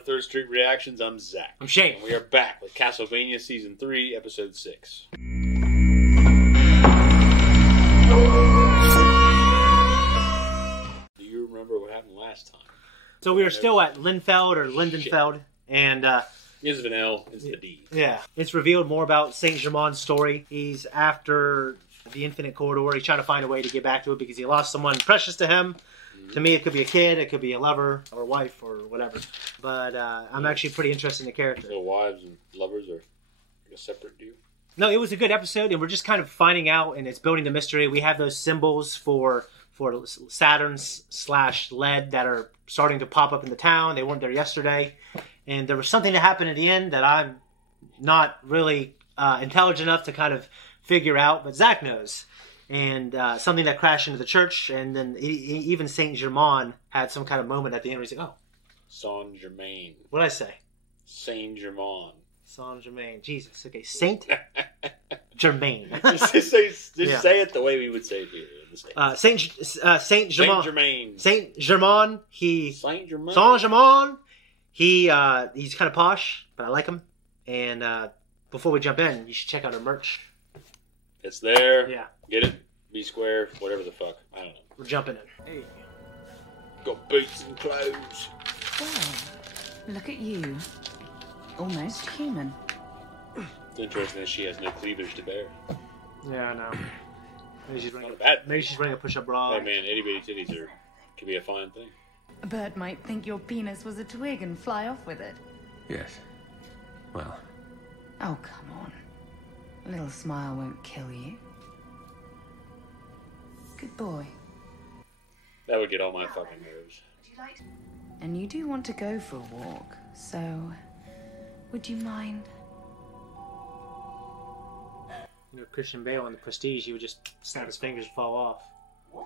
to Third Street Reactions. I'm Zach. I'm Shane. And we are back with Castlevania Season 3, Episode 6. Do you remember what happened last time? So we were still at Linfeld or Lindenfeld, and Is an L, is the D. yeah, it's revealed more about Saint Germain's story. He's after the Infinite Corridor. He's trying to find a way to get back to it because he lost someone precious to him. To me, it could be a kid, it could be a lover, or wife, or whatever. But I'm actually pretty interested in the character. So wives and lovers are a separate deal? No, it was a good episode, and we're just kind of finding out, and it's building the mystery. We have those symbols for Saturn/lead that are starting to pop up in the town. They weren't there yesterday. And there was something that happened at the end that I'm not really intelligent enough to kind of figure out, but Zakk knows. And something that crashed into the church, and then even Saint Germain had some kind of moment at the end where he's like, oh. Saint Germain. What did I say? Saint Germain. Saint Germain. Jesus. Okay, Saint Germain. Just say it the way we would say it here in the States. Saint Germain. Saint Germain. He's kind of posh, but I like him. And before we jump in, you should check out our merch. It's there. Yeah. Get it? B square, whatever the fuck. I don't know. We're jumping in. Hey. Got boots and clothes. Well, look at you. Almost human. It's interesting that she has no cleavage to bear. Yeah, I know. Maybe she's wearing a push-up bra. Hey man, itty bitty titties can be a fine thing. A bird might think your penis was a twig and fly off with it. Yes. Well. Oh, come on. A little smile won't kill you. Good boy. That would get all my fucking nerves. And you do want to go for a walk, so would you mind? You know, Christian Bale in The Prestige, he would just snap his fingers and fall off. Why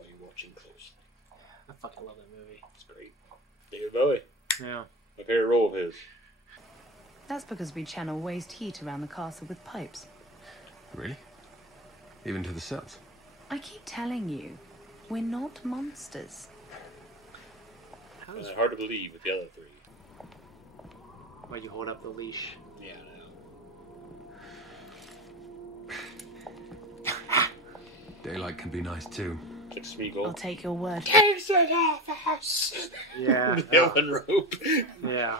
are you watching close? I fucking love that movie. It's great. David Bowie. Yeah. My favorite role of his. That's because we channel waste heat around the castle with pipes. Really? Even to the cells? I keep telling you, we're not monsters. Hard to believe with the other three. Why you hold up the leash? Yeah, I know. Daylight can be nice too. Like Smeagol. I'll take your word. Takes it off us. Yeah. With the elven rope. Yeah.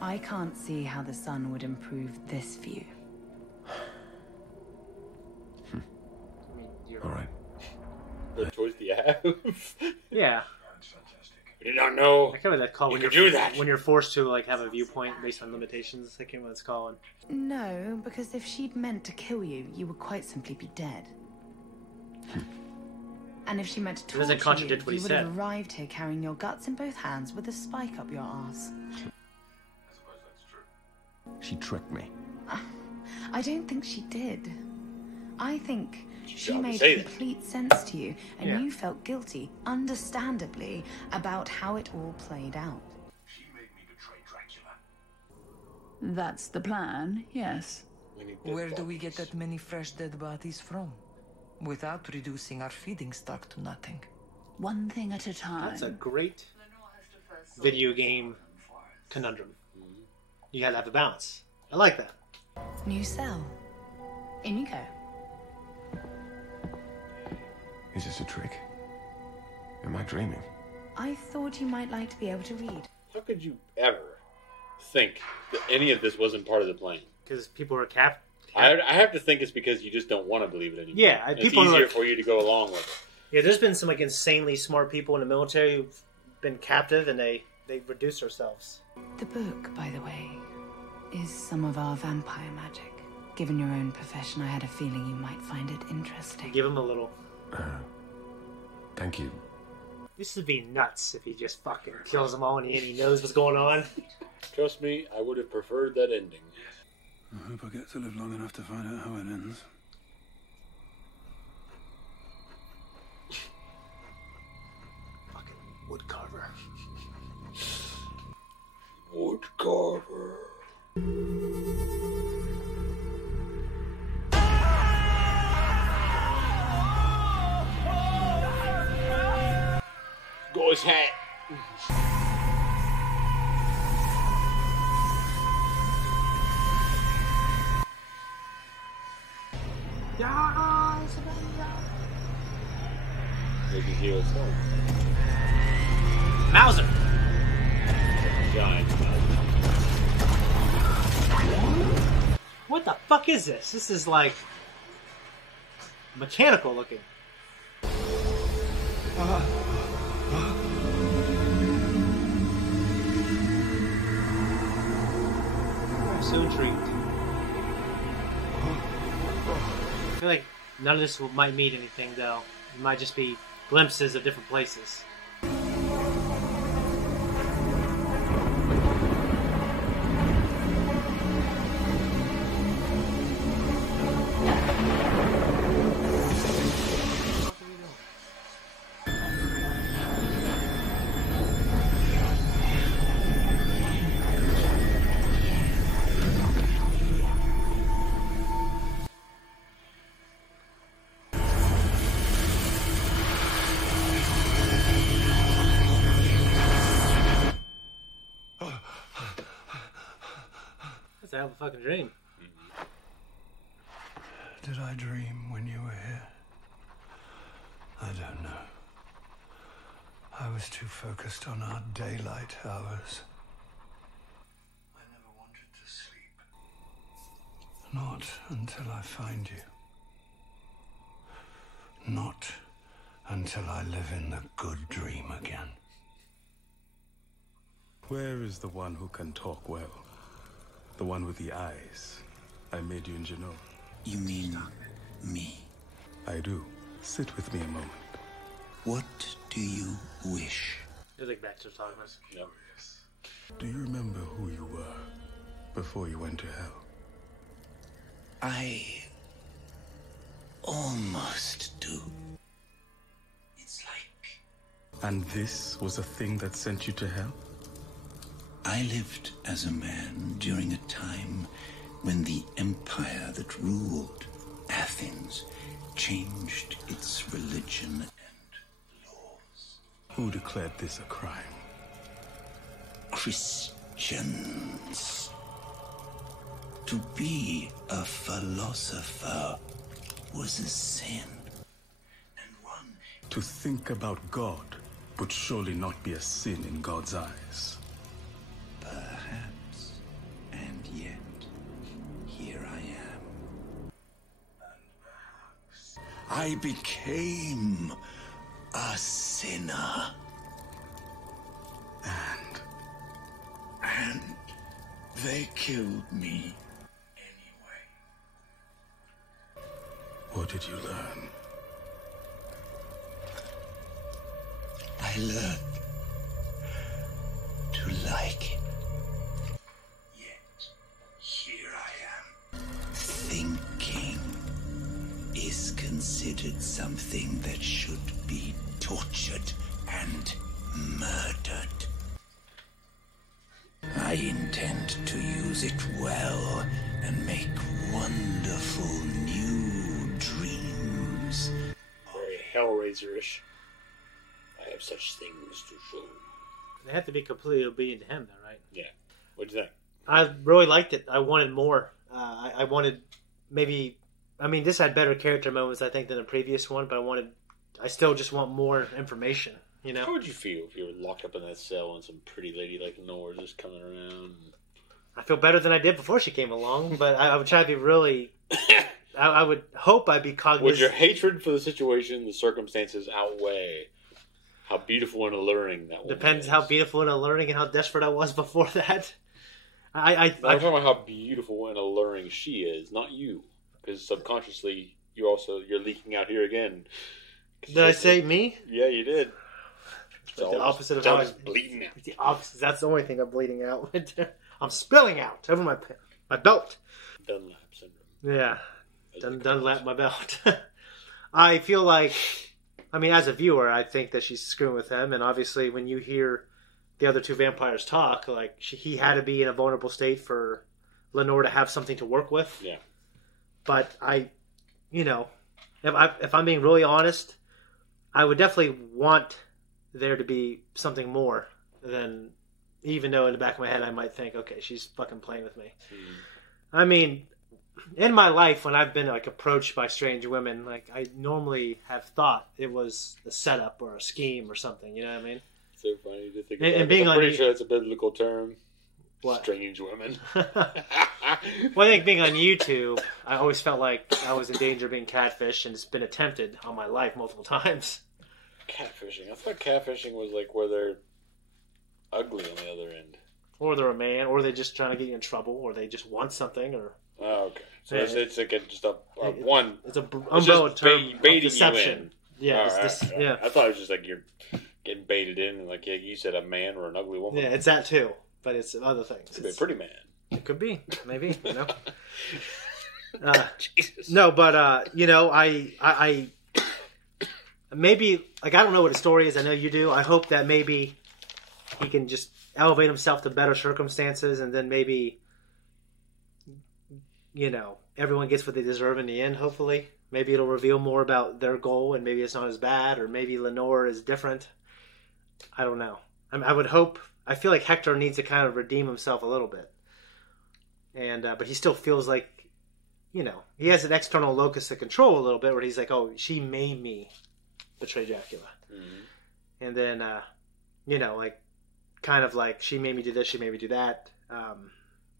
I can't see how the sun would improve this view. All right. What choice do you have? Yeah. I did not know. I can't remember that call when you're forced to like have a viewpoint based on limitations. I can't remember what it's called. No, because if she'd meant to kill you, you would quite simply be dead. And if she meant to doesn't torture contradict you, what he you would said. have arrived here carrying your guts in both hands with a spike up your ass. I suppose that's true. She tricked me. I don't think she did. I think she made say that. complete sense to you, and Yeah. you felt guilty, understandably, about how it all played out. She made me betray Dracula. That's the plan, yes. Where do we get that many fresh dead bodies from? Without reducing our feeding stock to nothing. One thing at a time. That's a great video game conundrum. You gotta have a balance. I like that. New cell. In you go. Is this a trick? Am I dreaming? I thought you might like to be able to read. How could you ever think that any of this wasn't part of the plan? Because people are I have to think it's because you just don't want to believe it anymore. Yeah, it's people easier are, for you to go along with it. Yeah, there's been some like insanely smart people in the military who've been captive and they reduce themselves. The book, by the way, is some of our vampire magic. Given your own profession, I had a feeling you might find it interesting. Give him a little. Thank you. This would be nuts if he just fucking kills them all and he knows what's going on. Trust me, I would have preferred that ending. I hope I get to live long enough to find out how it ends. Fucking woodcarver. Woodcarver. cowboy's hat. Maybe heal his soul. Mauser. Giant Mauser. What the fuck is this? This is like mechanical looking. I'm so intrigued. I feel like none of this might mean anything, though. It might just be glimpses of different places. That's a hell of a fucking dream. Did I dream when you were here? I don't know. I was too focused on our daylight hours. I never wanted to sleep. Not until I find you. Not until I live in the good dream again. Where is the one who can talk well? The one with the eyes I made you in Genoa. You mean me? I do. Sit with me a moment. What do you wish? I think Baxter's talking about. No. Do you remember who you were before you went to hell? I almost do. It's like And this was a thing that sent you to hell? I lived as a man during a time when the empire that ruled Athens changed its religion and laws. Who declared this a crime? Christians. To be a philosopher was a sin. And one To think about God would surely not be a sin in God's eyes. perhaps, and yet here I am. I became a sinner. And they killed me anyway. What did you learn? I learned to like it. Yet here I am. Thinking is considered something that should be tortured and murdered. I intend to use it well and make wonderful new dreams. Very Hellraiser-ish. I have such things to show. They have to be completely obedient to him, though, right? Yeah. What'd you think? I really liked it. I wanted more. I wanted maybe. I mean, this had better character moments, I think, than the previous one. But I still just want more information. You know. How would you feel if you were locked up in that cell and some pretty lady like Nora just coming around? I feel better than I did before she came along, but I would try to be really. I would hope I'd be cognizant. Would your hatred for the situation, the circumstances outweigh how beautiful and alluring that was? Depends how beautiful and alluring and how desperate I was before that. I'm talking about how beautiful and alluring she is, not you. Because subconsciously, you're leaking out here again. Did I say me? Yeah, you did. Like the opposite of how I bleeding out. The opposite. That's the only thing I'm bleeding out. I'm spilling out over my belt. Dunlap syndrome. Yeah, Dunlap my belt. I feel like, I mean, as a viewer, I think that she's screwing with him, and obviously, when you hear the other two vampires talk, like he had to be in a vulnerable state for Lenore to have something to work with. Yeah. But if I'm being really honest, I would definitely want there to be something more than, even though in the back of my head I might think, okay, she's fucking playing with me. I mean, in my life, when I've been like approached by strange women, like I normally have thought it was a setup or a scheme or something. You know what I mean? So funny to think And about. being I'm on pretty sure it's a biblical term. What? Strange women. Well, I think being on YouTube, I always felt like I was in danger of being catfished, and it's been attempted on my life multiple times. Catfishing. I thought catfishing was like where they're ugly on the other end. Or they're a man, or they're just trying to get you in trouble, or they just want something, or... Oh, okay. So Yeah, it's like just a one... It's an It's umbrella just term of baiting deception. you in. Yeah, All it's right, this, all right. yeah. I thought it was just like you're getting baited in, and like you said, a man or an ugly woman. Yeah, it's that too, but it's other things. Could be a pretty man. It could be, maybe, you know. Jesus. No, but you know, I maybe, like, I don't know what his story is. I know you do. I hope that maybe he can just elevate himself to better circumstances, and then maybe, you know, everyone gets what they deserve in the end. Hopefully, maybe it'll reveal more about their goal, and maybe it's not as bad, or maybe Lenore is different. I don't know. I would hope. I feel like Hector needs to kind of redeem himself a little bit, and but he still feels like, you know, he has an external locus of control a little bit, where he's like, oh, she made me betray Dracula. Mm-hmm. And then, you know, like, kind of like, she made me do this, she made me do that.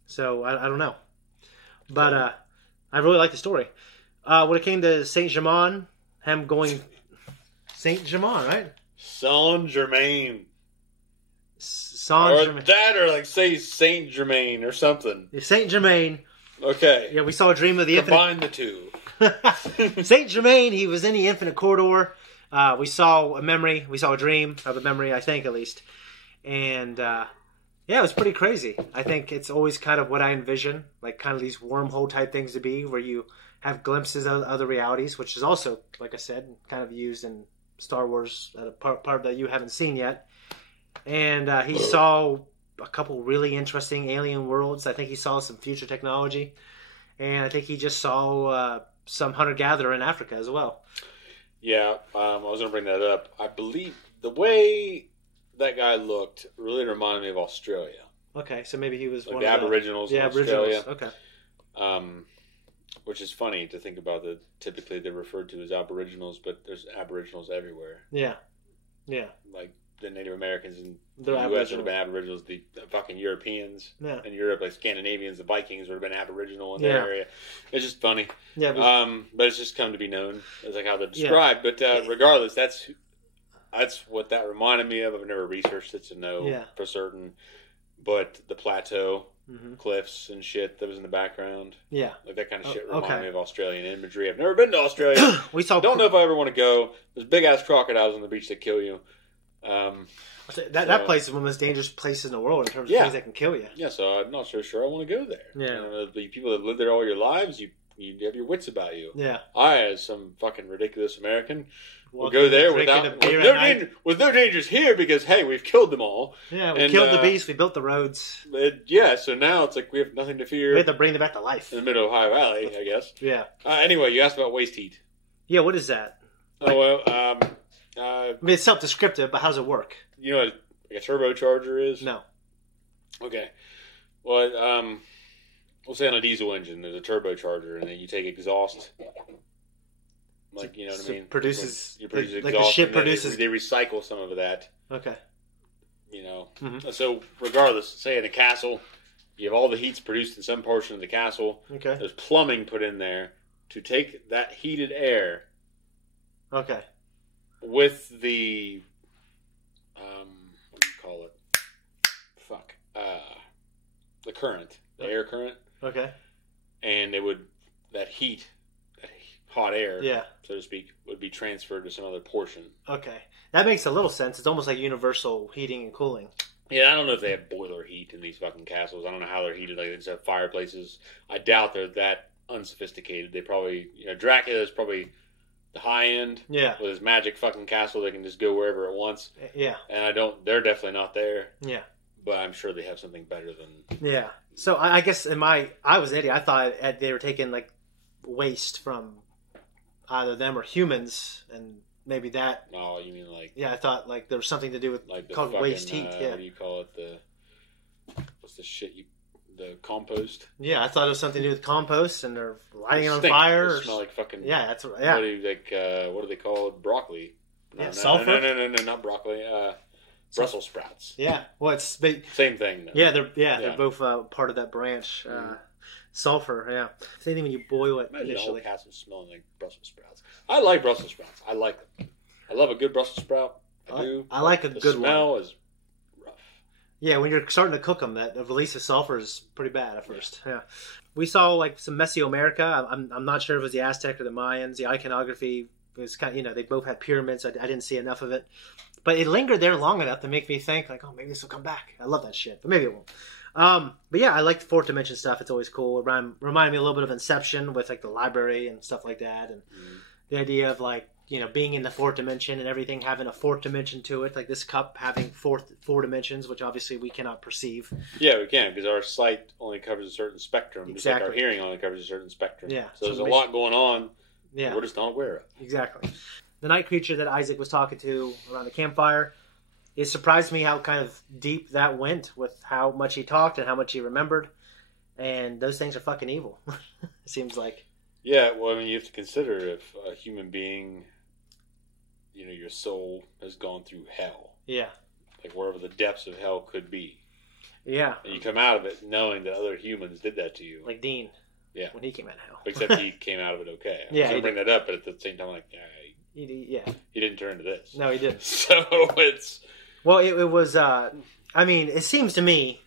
So, I don't know. But I really like the story. When it came to Saint-Germain, him going... Saint-Germain, right? Saint-Germain. Saint-Germain. Or that, or like say Saint-Germain or something. Saint-Germain. Okay. Yeah, we saw a dream of the Combine the two. Saint-Germain, he was in the infinite corridor. We saw a memory. We saw a dream of a memory, I think, at least. And, yeah, it was pretty crazy. I think it's always kind of what I envision, like kind of these wormhole type things to be, where you have glimpses of other realities, which is also, like I said, kind of used in Star Wars, a part that you haven't seen yet. And he saw a couple really interesting alien worlds. I think he saw some future technology. And I think he just saw some hunter-gatherer in Africa as well. Yeah, I was going to bring that up. I believe the way that guy looked really reminded me of Australia. Okay, so maybe he was like one the of the Aboriginals in Australia. Okay. Which is funny to think about that typically they're referred to as Aboriginals, but there's Aboriginals everywhere. Yeah. Yeah. Like the Native Americans in They're the U.S. Aboriginal. would have been Aboriginals. The fucking Europeans Yeah. in Europe, like Scandinavians, the Vikings would have been Aboriginal in Yeah. their area. It's just funny. Yeah. But it's just come to be known as like how they're described. But regardless, that's what that reminded me of. I've never researched it to know for certain. But the plateau, cliffs and shit that was in the background. Yeah. Like that kind of shit reminded okay. me of Australian imagery. I've never been to Australia. We saw. Don't know if I ever want to go. There's big ass crocodiles on the beach that kill you. That place is one of the most dangerous places in the world in terms of things that can kill you. Yeah, so I'm not so sure I want to go there. Yeah. The people that live there all your lives, you have your wits about you. Yeah. I, as some fucking ridiculous American, will go there with no dangers here because, hey, we've killed them all. Yeah, we killed the beast, we built the roads. So now it's like we have nothing to fear. We have to bring them back to life. In the middle of Ohio Valley, I guess. Yeah. Anyway, you asked about waste heat. Yeah, what is that? I mean, it's self-descriptive, but how does it work? You know what like a turbocharger is? No. Okay. Well, we'll say on a diesel engine, there's a turbocharger, and then you take exhaust. Like, you know what I mean? Produces, you produce like exhaust. the ship produces. They recycle some of that. Okay. You know. Mm-hmm. So, regardless, say in a castle, you have all the heats produced in some portion of the castle. Okay. There's plumbing put in there to take that heated air. Okay. With the, what do you call it? The current, the air current. Okay. And that heat, that hot air, yeah, so to speak, would be transferred to some other portion. Okay. That makes a little sense. It's almost like universal heating and cooling. Yeah, I don't know if they have boiler heat in these fucking castles. I don't know how they're heated. Like, they just have fireplaces. I doubt they're that unsophisticated. They probably, Dracula is probably the high end. Yeah. With his magic fucking castle, they can just go wherever it wants. Yeah. And they're definitely not there. Yeah. But I'm sure they have something better than. Yeah. So I guess I was an idiot. I thought they were taking like waste from either them or humans and maybe that. Oh, you mean like? Yeah, I thought like there was something to do with like called fucking, waste heat. Yeah. What do you call it? What's the shit the compost? Yeah, I thought it was something to do with compost, and they're lighting it on Stink. fire. It smell like fucking. Yeah, that's what. Yeah. What do they call it? Broccoli. Yeah, sulfur. No, not broccoli. Brussels sprouts. Yeah, well, it's same thing. Though. Yeah, they're both part of that branch. Sulfur. Yeah, same thing when you boil it. Imagine initially. the whole castle smelling like Brussels sprouts. I like Brussels sprouts. I like them. I love a good Brussels sprout. I do. I like a good one. The smell is rough. Yeah, when you're starting to cook them, that release of sulfur is pretty bad at first. Yeah. We saw like some Mesoamerica. I'm not sure if it was the Aztec or the Mayans. The iconography was kind of, they both had pyramids. I didn't see enough of it. But it lingered there long enough to make me think, like, oh, maybe this will come back. I love that shit. But maybe it won't. But yeah, I like the fourth dimension stuff. It's always cool. It reminded me a little bit of Inception with like the library and stuff like that. And the idea of like, being in the fourth dimension and everything having a fourth dimension to it. Like this cup having four dimensions, which obviously we cannot perceive. Yeah, we can, because our sight only covers a certain spectrum. Exactly. Just like our hearing only covers a certain spectrum. Yeah. So there's a lot going on. Yeah. We're just not aware of. Exactly. The night creature that Isaac was talking to around the campfire, it surprised me how kind of deep that went with how much he talked and how much he remembered. And those things are fucking evil. It seems like. Yeah, well, I mean, you have to consider if a human being, your soul has gone through hell. Yeah. Like wherever the depths of hell could be. Yeah. And you come out of it knowing that other humans did that to you. Like Dean. Yeah. When he came out of hell. Except he came out of it okay. I was going to bring that up, but at the same time, like, he didn't turn to this. No, he didn't. So it's... Well, it was, it seems to me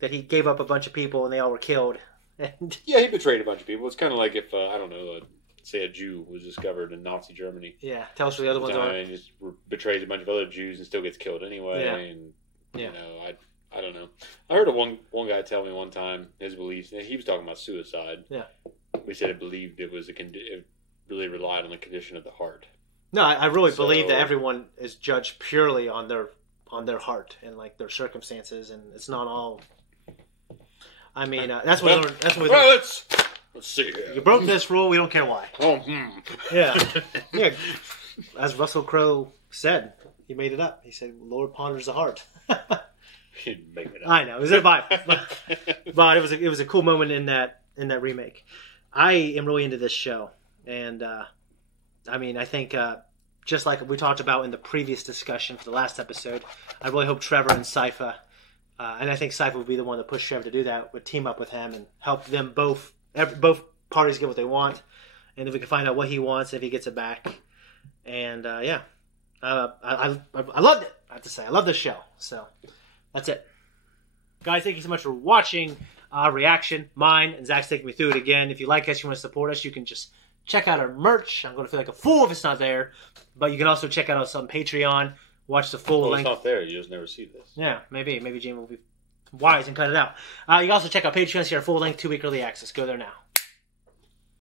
that he gave up a bunch of people and they all were killed. And... Yeah, he betrayed a bunch of people. It's kind of like if, I don't know, say a Jew was discovered in Nazi Germany. Yeah, tell us what the other ones are. And just betrays a bunch of other Jews and still gets killed anyway. Yeah. And, I don't know. I heard one guy tell me one time his beliefs. And he was talking about suicide. Yeah. We said it believed it was it really relied on the condition of the heart. No, I really believe that everyone is judged purely on their heart and like their circumstances, and it's not all. I mean, that's what. Well, let's see here. You broke this rule. We don't care why. Yeah. As Russell Crowe said, he made it up. He said, "Lord ponders the heart." He didn't make it up. I know it was a vibe, but it was a cool moment in that remake. I am really into this show, and I think just like we talked about in the previous discussion for the last episode, I really hope Trevor and Sypha, and I think Sypha would be the one to push Trevor to do that, would team up with him and help them both parties get what they want, and if we can find out what he wants, if he gets it back, and I loved it. I have to say, I love this show. So that's it, guys. Thank you so much for watching our reaction. Mine and Zakk's taking me through it again. If you like us, you want to support us, you can just check out our merch. I'm going to feel like a fool if it's not there. But you can also check out us on Patreon. Watch the full length. It's not there. You just never see this. Yeah, maybe Jamie will be wise and cut it out. You can also check out Patreon, see our full length 2-week early access. Go there now.